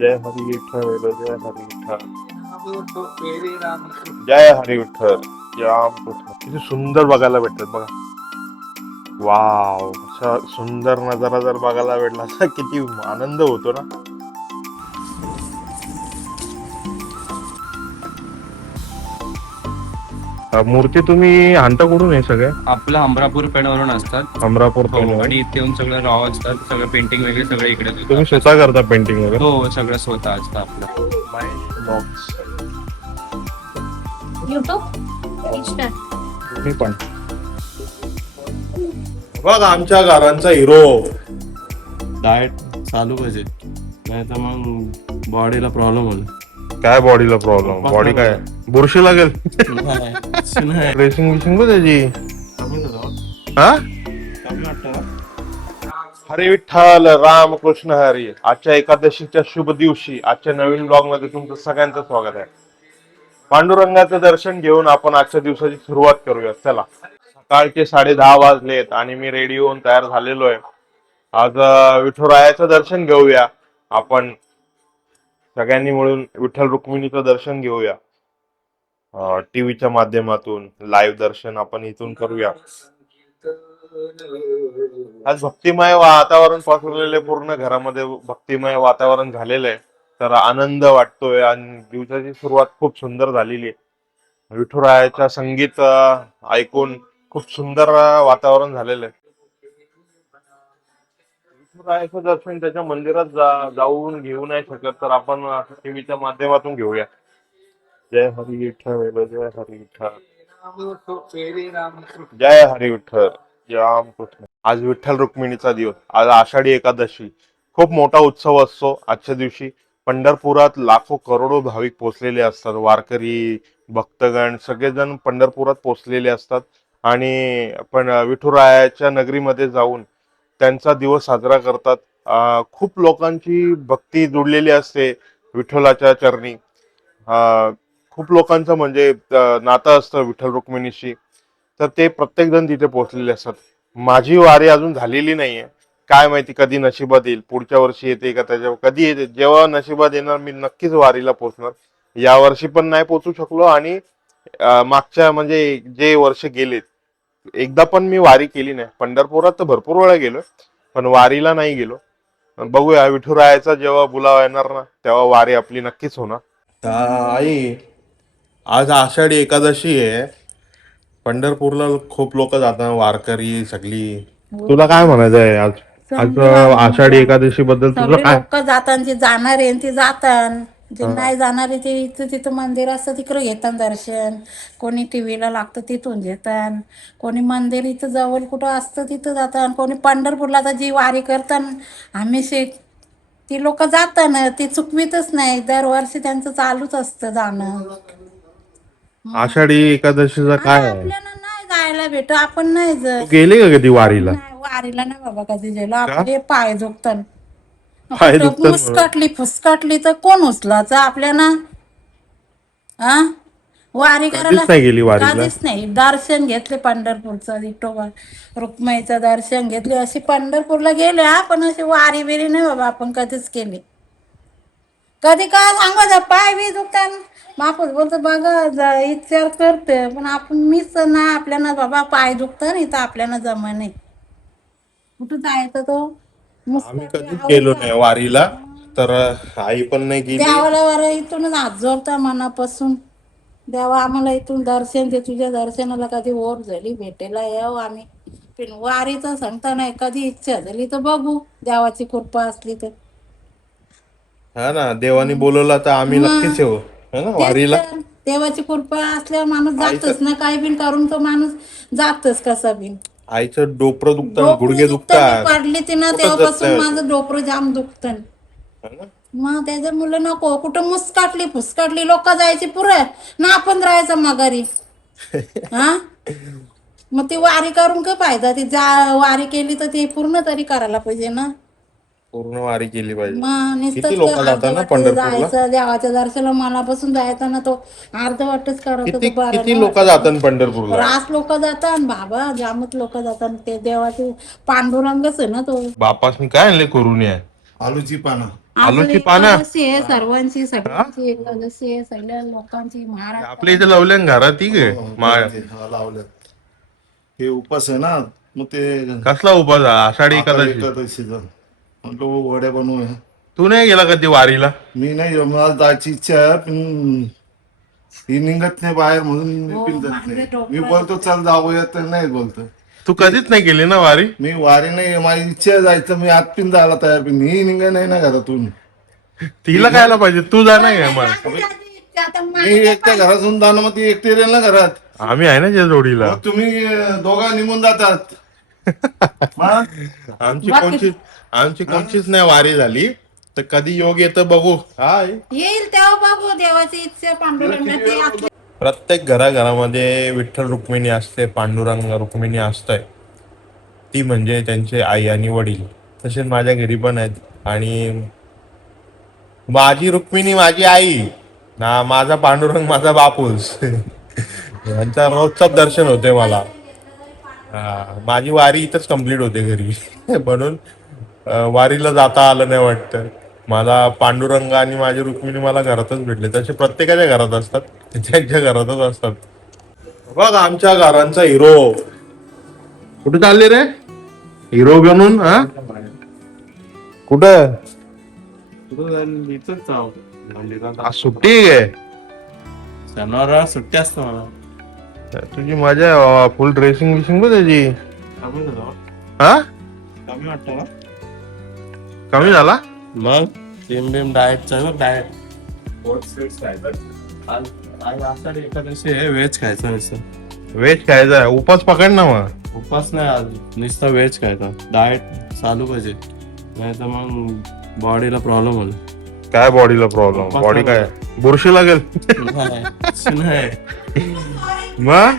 जय हरी विठ्ठल जय हरी विठ्ठल जय हरी विठ्ठल रामकृष्ण. किती सुंदर बघायला भेटतात बघा. वाव, असा सुंदर नजारा जर बघायला भेटला तर किती आनंद होतो ना. मूर्ती तुम्ही आणता कुठून आहे सगळ्या? आपलं अमरापूर पेणवरून असतात. अमरापूर हो, पेन. आणि इथे येऊन सगळं रॉ असतात, सगळं पेंटिंग वगैरे सगळं इकडे तुम्ही स्वतः करता पेंटिंग वगैरे? हो, सगळं स्वतः असतं आपलं. Box YouTube Insta. तुम्ही पण बघा आमच्या घरांचा हिरो. डाएट चालू पाहिजे, नाही तर मग बॉडीला प्रॉब्लेम होईल. काय बॉडीला प्रॉब्लेम? बॉडी काय बुरशी लागेल? नाही ड्रेसिंग विसिंग बघ त्याची. हा, हरे विठ्ठल रामकृष्ण हरी. आजच्या एकादशीच्या शुभ दिवशी आजच्या नवीन ब्लॉग मध्ये तुमचं सगळ्यांचं स्वागत आहे. पांडुरंगाचं दर्शन घेऊन आपण आजच्या दिवसाची सुरुवात करूया. चला, सकाळचे 10:30 वाजलेत आणि मी रेडी होऊन तयार झालेलो आहे. आज विठुरायाचं दर्शन घेऊया. आपण सगळ्यांनी मिळून विठ्ठल रुक्मिणीचं दर्शन घेऊया. टीव्हीच्या माध्यमातून लाईव्ह दर्शन आपण इथून करूया. आज भक्तिमय वातावरण पसरलेले, पूर्ण घरामध्ये भक्तिमय वातावरण झालेलं आहे. तर आनंद वाटतोय आणि दिवसाची सुरुवात खूप सुंदर झालेली आहे. विठुरायाच्या संगीत ऐकून खूप सुंदर वातावरण झालेलं आहे. विठुरायाचं दर्शन त्याच्या मंदिरात जाऊन घेऊ नाही शकत, तर आपण टीव्हीच्या माध्यमातून घेऊया. जय हरी विठ्ठल जय हरी विठ्ठल जय हरी विठ्ठल रामकृष्ण. आज विठ्ठल रुक्मिणीचा दिवस, आज आषाढी एकादशी. खूप मोठा उत्सव असतो आजच्या दिवशी. पंढरपुरात लाखो करोडो भाविक पोचलेले असतात. वारकरी भक्तगण सगळेजण पंढरपुरात पोचलेले असतात आणि पण विठुरायाच्या नगरीमध्ये जाऊन त्यांचा दिवस साजरा करतात. खूप लोकांची भक्ती जुडलेली असते विठ्ठलाच्या चरणी. खूप लोकांचं म्हणजे नातं असतं विठ्ठल रुक्मिणीशी. तर ते प्रत्येक जण तिथे पोहोचलेले असतात. माझी वारी अजून झालेली नाहीये, काय माहिती कधी नशिबात येईल. पुढच्या वर्षी येते का त्याच्या कधी येते, जेव्हा नशिबात येणार मी नक्कीच वारीला पोहोचणार. या वर्षी पण नाही पोहोचू शकलो आणि मागच्या म्हणजे जे वर्ष गेले एकदा पण मी वारी केली नाही. पंढरपुरात तर भरपूर वेळा गेलो पण वारीला नाही गेलो. बघूया विठुरायाचा जेव्हा बुलावा येणार ना तेव्हा वारी आपली नक्कीच होणार. आई, आज आषाढी एकादशी आहे. पंढरपूरला खूप लोक जातात, वारकरी सगळी. तुला काय म्हणायचं आहे आज आज आषाढी एकादशी बद्दल तुझं काय? लोक जातात, जे जाणार आहे ते जातात, जे नाही जाणार आहे ते इथं तिथं मंदिर असतं तिकडे घेतात दर्शन. कोणी टीव्हीला लागतं तिथून घेतात, कोणी मंदिर इथं जवळ कुठं असतं तिथं जातात, कोणी पंढरपूरला तर जी वारी करतात आम्ही ती लोक जातात ना, ती चुकवीतच नाही. दरवर्षी त्यांचं चालूच असतं जाणं. आषाढी एकादशीचा काय आहे? आपल्याला नाही जायला भेट, आपण नाही तू गेली का कधी वारीला? नाही, वारीला नाही बाबा कधी गेलो. आपले पाय दुखतात. पाय दुखतात म्हणून? मुस्कटली फुसकटली तर कोण उचलायचं आपल्याला? हा, वारी करायला कधीच नाही गेली वारीला? कधीच नाही. दर्शन घेतले पंढरपूरचं, विठोबा रुक्माईचं दर्शन घेतले, अशी पंढरपूरला गेले. पण अशी वारी बिरी नाही बाबा आपण कधीच केली. कधी काय सांगा, पाय बी दुखतात. बापूस बोलतो बघा विचार करते, पण आपण मीच ना, आपल्याला बाबा पाय दुखतं नाही तर आपल्याला जमा नाही. कुठं जायचं तो आम्ही कधीच गेलो नाही वारीला, तर आई पण नाही गेली. देवाला वर इथूनच हात जोडता मनापासून. देवा आम्हाला इथून दर्शन दे, तुझ्या दर्शनाला कधी ओढ झाली भेटेला येऊ आम्ही. पण वारीचं सांगता नाही, कधी इच्छा झाली तर बघू, देवाची कृपा असली तर. हा ना, देवाने बोलवला तर आम्ही नक्कीच येऊ है ना वारीला. तेच तर, देवाची कृपा असल्यावर माणूस जातच ना, काही बिन करून तो माणूस जातच कसा बिन. आईचं डोपर दुखतं, गुडघे दुखतात. पडली ती ना, कुठंच जात तेव्हापासून नाही माझं डोकं जाम दुखतं. है ना? मग त्याच्या मुलं नको, कुठं मुसकाटली फुसकाटली लोक जायची पुरं ना, आपण राहायचं मगारी. हा, मग ती वारी करून काय फायदा? ती वारी केली तर ती पूर्ण तरी करायला पाहिजे ना. पूर्ण वारी केली पाहिजे. मग किती लोक जातात ना पंढरपूरला? जायचं देवाच्या दर्शनाला, मनापासून जायचं ना, तो अर्धवटच करायचं. किती तो किती लोक जातात पंढरपूरला? रास लोक जातात बाबा, जामच लोक जातात. ते देवाचे पांडुरंगच आहे ना तो. बापासनी काय आणले करून या? आलूची पानं आलूची आपली पानं एकादशी आहे सर्वांची, सगळ्यांची एकादशी आहे, सगळ्या लोकांची महाराष्ट्र. आपल्या इथे लावल्या ना घरात ठीक आहे हा, लावल्यात. हे उपास आहे ना, मग ते कसला उपास आहे? आषाढी एकादशी. एकादशीचा म्हटलं वड्या बनवू. तू नाही गेला कधी वारीला? मी नाही, मला जायची इच्छा आहे पण ही निघत नाही बाहेर म्हणून मी हो, पण जात मागे नाही. डोकं मी बोलतो चल जाऊया तर नाही बोलतो. तू कधीच नाही गेली ना वारी? मी वारी नाही, माझी इच्छा आहे जायचं. मी आत पिन जायला तयार, पण ही निघा नाही ना घरातून. तिला खायला पाहिजे, तू जा नाही मग. आता मी एकट्या घरातून जाणं, मग ती एकटी राहील ना घरात. आम्ही आहे ना त्या जोडीला. मग तुम्ही दोघा निघून जातात. मग आमची कोणचीच नाही वारी झाली, तर कधी योग येतं बघू. हाय, येईल तेव्हा बाबू, देवाची इच्छा पांडुरंगाची आपली. प्रत्येक घराघरामध्ये विठ्ठल रुक्मिणी असते, पांडुरंग रुक्मिणी असतंय. ती म्हणजे त्यांचे आई आणि वडील. तसेच माझ्या घरी पण आहेत. आणि माझी रुक्मिणी माझी आई ना, माझा पांडुरंग माझा बापूस. यांचा रोजचं दर्शन होते मला. माझी वारी इथंच कंप्लीट होते घरी. म्हणून वारीला जाता आलं नाही वाटतं. मला पांडुरंग आणि माझी रुक्मिणी मला घरातच भेटले. तसे प्रत्येकाच्या घरात असतात, त्यांच्या घरातच असतात. बघ आमच्या घरांचा हिरो कुठे चालले रे? हिरो बनून हा? कुठं? इथंच जाऊ मंदिरात. आज सुट्टी आहे? शनिवार सुट्टी असतं मला. तुझी मजा आहे बाबा. फुल ड्रेसिंग बिसिंग बघ त्याची. कमी झालं हा, कमी वाटतं ना कमी झाला? मग जिम बिम डाएटचा बघ, डाएट स्वीट्स खायचं. आज आषाढी एकादशी आहे, व्हेज खायचं नुसतं. व्हेज खायचा आहे? उपास पकड ना मग. उपास नाही, आज नुसतं व्हेज खायचा. डाएट चालू पाहिजे, नाही तर मग बॉडीला प्रॉब्लेम होईल. काय बॉडीला प्रॉब्लेम? उपास बॉडी नाही काय बुरशी लागेल? नाही, असं नाही. मग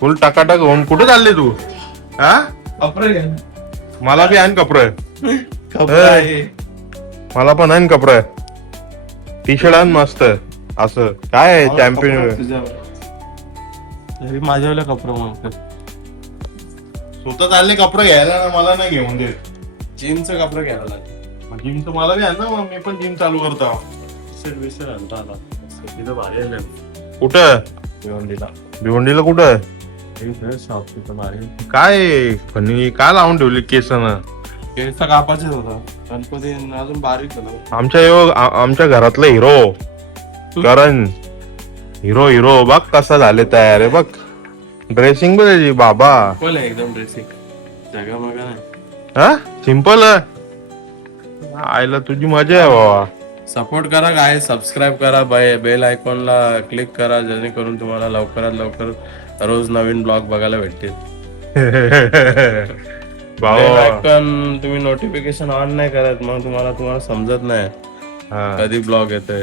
फुल टाकाटाक होऊन कुठे चालले तू? हा, कपडे मला बी आण कपडे. आहे. मला पण आण कपडे. टी शर्ट आण मस्त असं. काय चॅम्पियन? तरी माझ्यावाले कपडे मागतात. स्वतः चालले कपडे घ्यायला ना, मला नाही घेऊन दे. जिमचे कपडे घ्यायला लागले. जिम तर मला बी आण ना, मग मी पण जिम चालू करतो. विसर आणतो आला. तिथं भारी आहे. कुठं? भिवंडीला. भिवंडीला कुठं? शॉप तिथं भारी. काय फनी काय लावून ठेवली केसानं? केस कापायचेच होता. गणपती अजून बारीक झालं. आमच्या घरातलं हिरो करण. हिरो बघ कसा झाले तयार आहे बघ. ड्रेसिंग बघ त्याची बाबा. बोल एकदम ड्रेसिंग जगा मगा नाही. हा, सिंपल आयला तुझी मजा आहे बाबा. सपोर्ट करा काय, सबस्क्राईब करा, बेल आयकॉनला क्लिक करा, जेणेकरून तुम्हाला लवकरात लवकर रोज नवीन ब्लॉग बघायला भेटतील. बेल बाबा आयकॉन तुम्ही नोटिफिकेशन ऑन नाही करत, मग तुम्हाला समजत नाही हा. कधी ब्लॉग येतोय.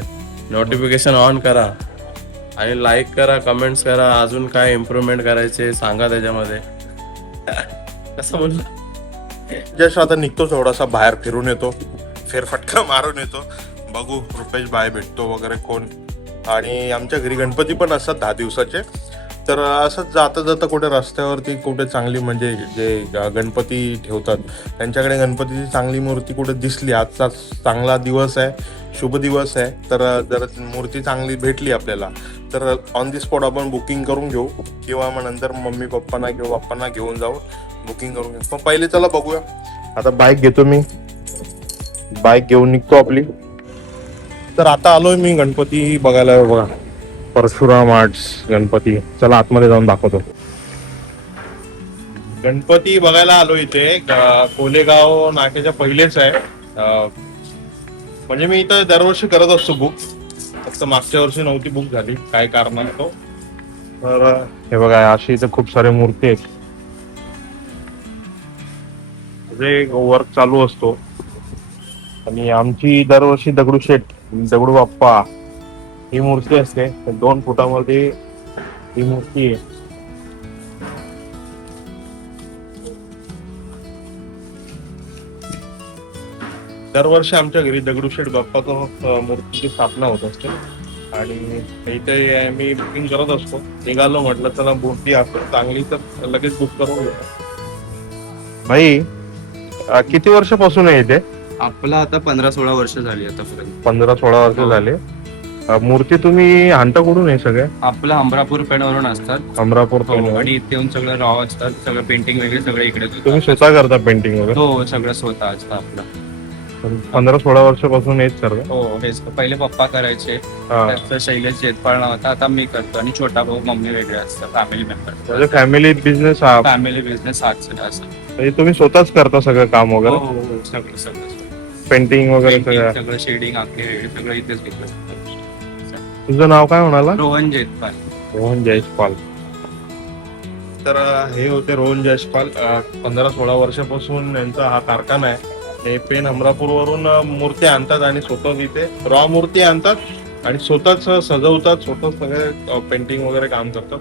नोटिफिकेशन ऑन करा आणि लाईक करा, कमेंट्स करा. अजून काय इम्प्रूव्हमेंट करायचे सांगा त्याच्यामध्ये. कसं म्हणलं, जस्ट आता निघतो, थोडासा बाहेर फिरून येतो, फेरफटका मारून येतो. बघू रुपेश बाय भेटतो वगैरे कोण. आणि आमच्या घरी गणपती पण असतात 10 दिवसाचे. तर असंच जाता जाता कुठे रस्त्यावरती कुठे चांगली म्हणजे जे गणपती ठेवतात त्यांच्याकडे गणपतीची चांगली मूर्ती कुठे दिसली, आजचा चांगला दिवस आहे, शुभ दिवस आहे, तर जर मूर्ती चांगली भेटली आपल्याला तर ऑन दी स्पॉट आपण बुकिंग करून घेऊ, किंवा मग नंतर मम्मी पप्पांना किंवा पप्पांना घेऊन जाऊ, बुकिंग करून घेऊ. पण पहिले चला बघूया. आता बाईक घेतो मी, बाईक घेऊन निघतो आपली. तर आता आलोय मी गणपती बघायला. बघा परशुराम आर्ट्स गणपती. चला आतमध्ये जाऊन दाखवतो. गणपती बघायला आलो इथे. कोलेगाव नाक्याच्या पहिलेच आहे. म्हणजे मी इथं दरवर्षी करत असतो बुक, फक्त मागच्या वर्षी नव्हती बुक झाली, काय कारण आहे तो. तर हे बघा अशी इथे खूप सारे मूर्ती आहेत. वर्क चालू असतो. आणि आमची दरवर्षी दगडूशेठ दगडू बाप्पा ही मूर्ती असते. 2 फुटामध्ये ही मूर्ती आहे. दरवर्षी आमच्या घरी दगडूशेठ बाप्पाचं मूर्तीची स्थापना होत असते. आणि इथे मी बुकिंग करत असतो. निघालो म्हटलं चला मूर्ती असं चांगली तर लगेच बुक करून घेतो. भाई किती वर्षापासून आहे इथे? आपलं आता 15-16 वर्ष झाली आतापर्यंत. 15-16 वर्ष हो. झाले. मूर्ती तुम्ही आणता कुठून आहे सगळ्या? आपलं अमरापूर पेणवरून असतात. अमरापूर हो, पेन. आणि इथे येऊन सगळं रॉ असतात, सगळं पेंटिंग वगैरे सगळं इकडेच होतं. तुम्ही स्वतः करता पेंटिंग वगैरे? हो, सगळं स्वतः असतं आपलं. 15-16 वर्षापासून हेच करता? हो, हेच पहिले पप्पा करायचे, हा. त्याचं शैलेश जेतपाळ नाव होता, आता मी करतो, आणि छोटा भाऊ मम्मी वेगळे असतात, फॅमिली मेंबर. म्हणजे फॅमिली बिझनेस हा. फॅमिली बिझनेस हाच असं. म्हणजे तुम्ही स्वतःच करता सगळं काम हो, वगैरे? हो, हो, सगळं सगळं पेंटिंग वगैरे सगळं? सगळं शेडिंग आखणी वगैरे सगळं इथेच घेतलं. तुझं नाव काय म्हणाला? रोहन जेतपाळ. रोहन जयस्पाल. तर हे होते रोहन जयस्पाल. 15-16 वर्षापासून यांचा हा कारखाना आहे. हे पेन अमरापूर वरून मूर्ती आणतात आणि स्वतः इथे रॉ मूर्ती आणतात आणि स्वतःच सजवतात, स्वतः सगळे पेंटिंग वगैरे काम करतात.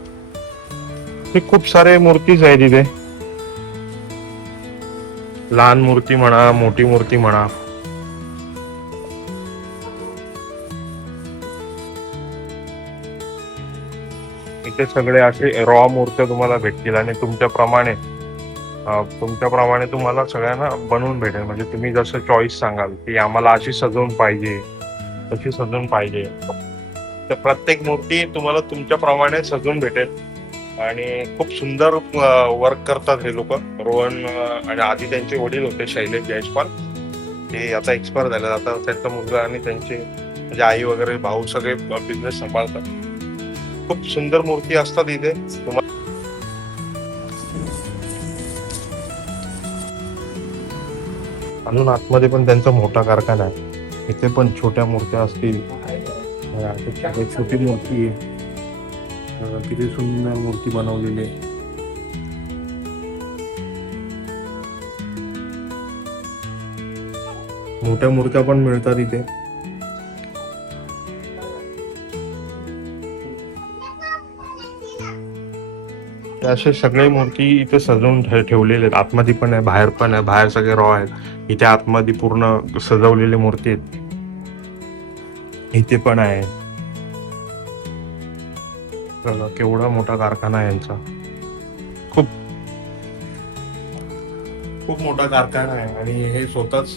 हे खूप सारे मूर्तीच आहे तिथे, लहान मूर्ती म्हणा, मोठी मूर्ती म्हणा. इथे सगळे असे रॉ मूर्त्या तुम्हाला भेटतील आणि तुमच्याप्रमाणे तुम्हाला सगळ्यांना बनवून भेटेल. म्हणजे तुम्ही जसं चॉईस सांगाल की आम्हाला अशी सजवून पाहिजे, तशी सजवून पाहिजे, तर प्रत्येक मूर्ती तुम्हाला तुमच्याप्रमाणे सजवून भेटेल. आणि खूप सुंदर वर्क करतात हे लोक. रोहन आणि आधी त्यांचे वडील होते शैलेश जयस्पाल, ते आता एक्सपायर झाले. आता त्यांचा मुलगा आणि त्यांचे म्हणजे आई वगैरे भाऊ सगळे बिझनेस सांभाळतात. खूप सुंदर मूर्ती असतात इथे. अजून आतमध्ये पण त्यांचा मोठा कारखाना आहे. इथे पण छोट्या मूर्त्या असतील, छोटी मूर्ती आहे. किती सुंदर मूर्ती बनवलेली आहे. मोठ्या मूर्त्या पण मिळतात इथे. असे सगळे मूर्ती इथे सजवून ठेवलेले आहेत. आतमध्ये पण आहे, बाहेर पण आहे. बाहेर सगळे रॉ आहेत, इथे आतमध्ये पूर्ण सजवलेले मूर्ती आहेत. इथे पण आहे. केवढा मोठा कारखाना आहे यांचा. खूप खूप मोठा कारखाना आहे आणि हे स्वतःच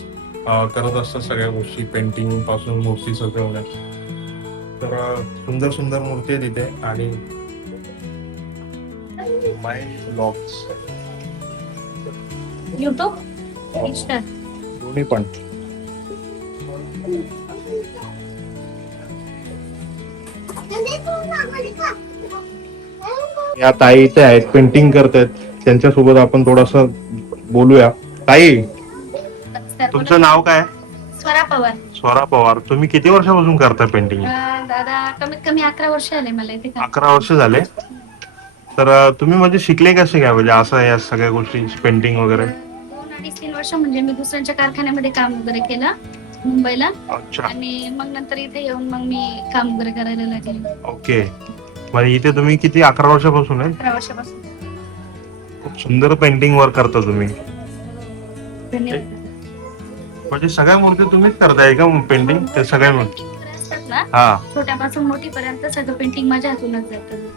करत असतात सगळ्या गोष्टी, पेंटिंग पासून मूर्ती सजवण्यात. तर सुंदर सुंदर मूर्ती आहेत इथे. आणि माय ब्लॉग्स युट्यूब, इंस्टा. दोन्ही पण. या ताई इथे आहेत, पेंटिंग करतायत. त्यांच्यासोबत आपण थोडस बोलूया. ताई, तुमचं नाव काय? स्वरा पवार. स्वरा पवार. तुम्ही किती वर्षापासून करता पेंटिंग? दादा कमीत कमी 11 वर्ष आले मला इथे. 11 वर्ष झाले. तर तुम्ही म्हणजे शिकले कसे काय, म्हणजे असं या सगळ्या गोष्टी पेंटिंग वगैरे? 2-3 वर्ष म्हणजे मी दुसऱ्यांच्या कारखान्यामध्ये काम वगैरे केलं मुंबईला. अच्छा. आणि मग नंतर इथे येऊन मग मी काम वगैरे करायला लागले. ओके. म्हणजे इथे तुम्ही किती 11 वर्षापासून आहे? 11 वर्षापासून. खूप सुंदर पेंटिंग वर्क करता तुम्ही. धन्यवाद. म्हणजे सगळ्या मूर्ती तुम्हीच करताय का पेंटिंग? ते सगळ्या मूर्ती असतात ना, हा. छोट्यापासून मोठीपर्यंत सगळं पेंटिंग माझ्या हातूनच जातं.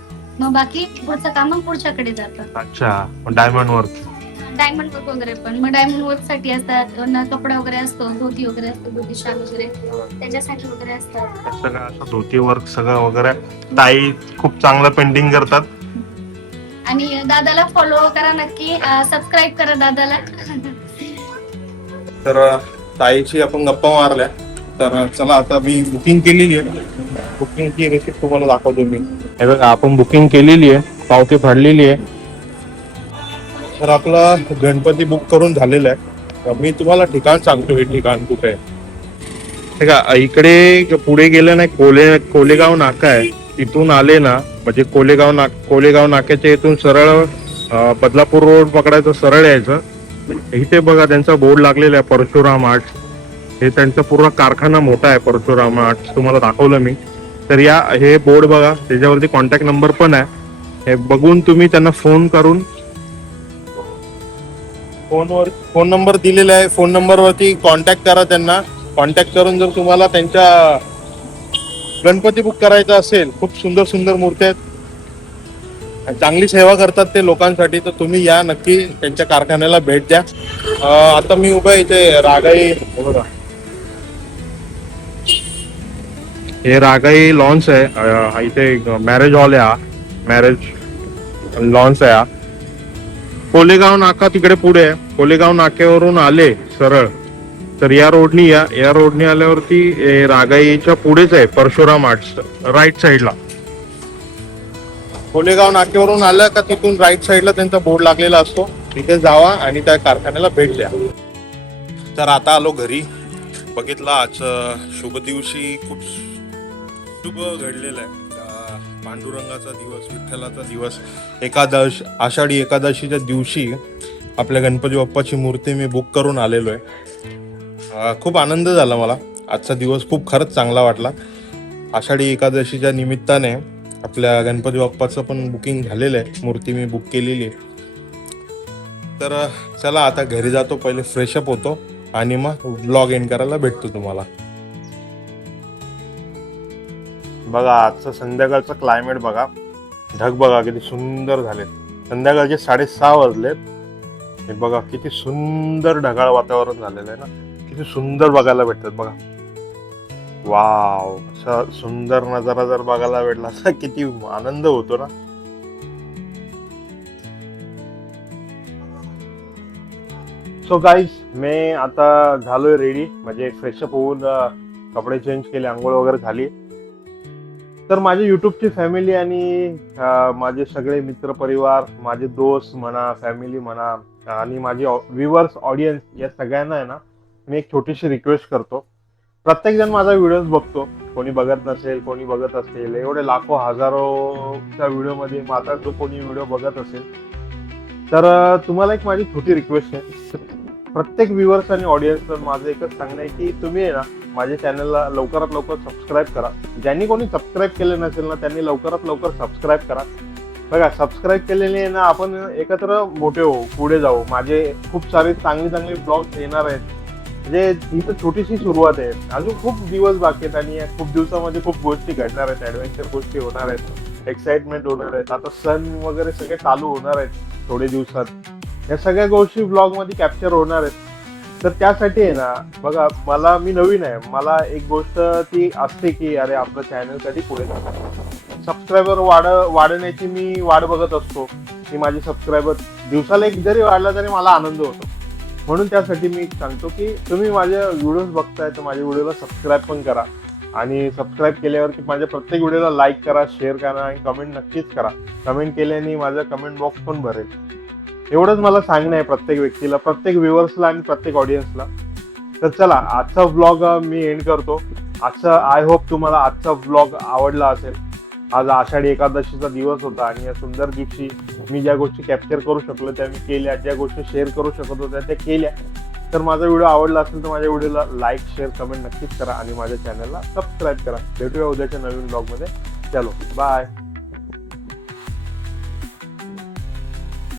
मग बाकी पुढचं काम मग पुढच्याकडे जातं. अच्छा. Diamond work? डायमंड वर्क वगैरे पण. मग डायमंड वर्क साठी असतात ना, कपडा वगैरे असतो, धोती वगैरे असतो, धोती शाल वगैरे त्याच्यासाठी वगैरे असतात. सगळं असं धोती वर्क सगळं वगैरे. ताई खूप चांगलं पेंटिंग करतात. आणि दादाला फॉलो करा नक्की, सबस्क्राईब करा दादाला. तर ताईची आपण गप्पा मारल्या. तर चला आता मी बुकिंग केलेली आहे. बुकिंगची रेसिप्ट तुम्हाला दाखवतो मी. हे बघा, आपण बुकिंग केलेली आहे, पावती फाडलेली आहे. तर आपला गणपती बुक करून झालेला आहे. तर मी तुम्हाला ठिकाण सांगतो, हे ठिकाण कुठे आहे. हे का, इकडे पुढे गेलं नाही, कोलेगाव नाका आहे. तिथून आले ना, म्हणजे कोलेगाव नाक्याच्या इथून सरळ बदलापूर रोड पकडायचं, सरळ यायचं. इथे बघा त्यांचा बोर्ड लागलेला आहे, परशुराम आर्ट. हे त्यांचा पूर्ण कारखाना मोठा आहे, परशुराम आर्ट. तुम्हाला दाखवलं मी. तर हे बोर्ड बघा, त्याच्यावरती कॉन्टॅक्ट नंबर पण आहे. हे बघून तुम्ही त्यांना फोन करून, फोन नंबर दिलेला आहे, फोन नंबरवरती कॉन्टॅक्ट करा त्यांना. कॉन्टॅक्ट करून जर तुम्हाला त्यांच्या गणपती बुक करायचा असेल, खूप सुंदर सुंदर मूर्ती आहेत. चांगली सेवा करतात ते लोकांसाठी, तर तुम्ही या नक्की त्यांच्या कारखान्याला भेट द्या. आता मी उभा इथे रागाई, हे बघा, हे रागाई लॉन्स आहे. इथे मॅरेज हॉल आहे, हा मॅरेज लॉन्स आहे. हा कोलेगाव नाका तिकडे पुढे आहे. कोलेगाव नाक्यावरून आले सरळ तर या रोडनी या रोडनी आल्यावरती रागाईच्या पुढेच आहे परशुराम आर्ट्स, राईट साईडला. कोलेगाव नाक्यावरून आलं का तिथून राईट साईडला त्यांचा बोर्ड लागलेला असतो, तिथे जावा आणि त्या कारखान्याला भेट द्या. तर आता आलो घरी. बघितलं आज शुभ दिवशी खूप शुभ घडलेलं आहे. पांडुरंगाचा दिवस, विठ्ठलाचा दिवस, एकादश, आषाढी एकादशीच्या दिवशी आपल्या गणपती बाप्पाची मूर्ती मी बुक करून आलेलो आहे. खूप आनंद झाला मला. आजचा दिवस खूप खरंच चांगला वाटला. आषाढी एकादशीच्या निमित्ताने आपल्या गणपती बाप्पाचं पण बुकिंग झालेलं आहे, मूर्ती मी बुक केलेली आहे. तर चला आता घरी जातो, पहिले फ्रेशअप होतो आणि मग व्लॉग एंड करायला भेटतो तुम्हाला. बघा आजचं संध्याकाळचं क्लायमेट बघा, ढग बघा किती सुंदर झालेत. संध्याकाळचे 6:30 वाजलेत. हे बघा किती सुंदर ढगाळ वातावरण झालेलं आहे ना, किती सुंदर बघायला भेटतात बघा. वाव, असा सुंदर नजारा जर बघायला भेटला तर किती आनंद होतो ना. सो गाईज, मी आता झालोय रेडी, म्हणजे फ्रेशअप होऊन कपडे चेंज केले, आंघोळ वगैरे झाली. तर माझी युट्यूबची फॅमिली आणि माझे सगळे मित्र परिवार, माझे दोस्त म्हणा, फॅमिली म्हणा आणि माझे व्ह्युअर्स, ऑडियन्स, या सगळ्यांना आहे ना मी एक छोटीशी रिक्वेस्ट करतो. प्रत्येक जण माझा व्हिडिओज बघतो, कोणी बघत नसेल, कोणी बघत असेल. एवढे लाखो हजारोच्या व्हिडिओमध्ये माझा जो कोणी व्हिडिओ बघत असेल, तर तुम्हाला एक माझी छोटी रिक्वेस्ट आहे. प्रत्येक व्ह्युअर्स आणि ऑडियन्सला माझं एकच सांगणं आहे की तुम्ही आहे ना माझ्या चॅनलला लवकरात लवकर सबस्क्राईब करा. ज्यांनी कोणी सबस्क्राईब केलं नसेल ना त्यांनी लवकरात लवकर सबस्क्राईब करा. बघा, सबस्क्राईब केलेले ना आपण एकत्र मोठे होऊ, पुढे जाऊ. माझे खूप सारे चांगले चांगले ब्लॉग्स येणार आहेत. म्हणजे ही तर छोटीशी सुरुवात आहे, अजून खूप दिवस बाकी आहेत आणि या खूप दिवसामध्ये खूप गोष्टी घडणार आहेत, ऍडव्हेंचर गोष्टी होणार आहेत, एक्साइटमेंट होणार आहेत. आता सण वगैरे सगळे चालू होणार आहेत थोडे दिवसात. या सगळ्या गोष्टी ब्लॉग मध्ये कॅप्चर होणार आहेत. तर त्यासाठी आहे ना बघा, मी नवीन आहे, मला एक गोष्ट ती असते की अरे आपलं चॅनल कधी पुढे जाणार. सबस्क्रायबर वाढण्याची मी वाट बघत असतो की माझे सबस्क्रायबर दिवसाला एक जरी वाढला तरी मला आनंद होतो. म्हणून त्यासाठी मी सांगतो की तुम्ही माझे व्हिडिओज बघताय तर माझ्या व्हिडिओला सबस्क्राईब पण करा. आणि सबस्क्राईब केल्यावरती माझ्या प्रत्येक व्हिडिओला लाईक करा, शेअर करा आणि कमेंट नक्कीच करा. कमेंट केल्याने माझा कमेंट बॉक्स पण भरेल. एवढंच मला सांगणं आहे प्रत्येक व्यक्तीला, प्रत्येक व्ह्युअर्सला आणि प्रत्येक ऑडियन्सला. तर चला, आजचा व्लॉग मी एंड करतो. आय होप तुम्हाला आजचा व्लॉग आवडला असेल. आज आषाढी एकादशीचा दिवस होता आणि या सुंदर दिवशी मी ज्या गोष्टी कॅप्चर करू शकलो त्या मी केल्या, ज्या गोष्टी शेअर करू शकत होत्या त्या केल्या. तर माझा व्हिडिओ आवडला असेल तर माझ्या व्हिडिओला लाईक, शेअर, कमेंट नक्कीच करा आणि माझ्या चॅनलला सबस्क्राईब करा. भेटूया उद्याच्या नवीन ब्लॉगमध्ये. चलो, बाय.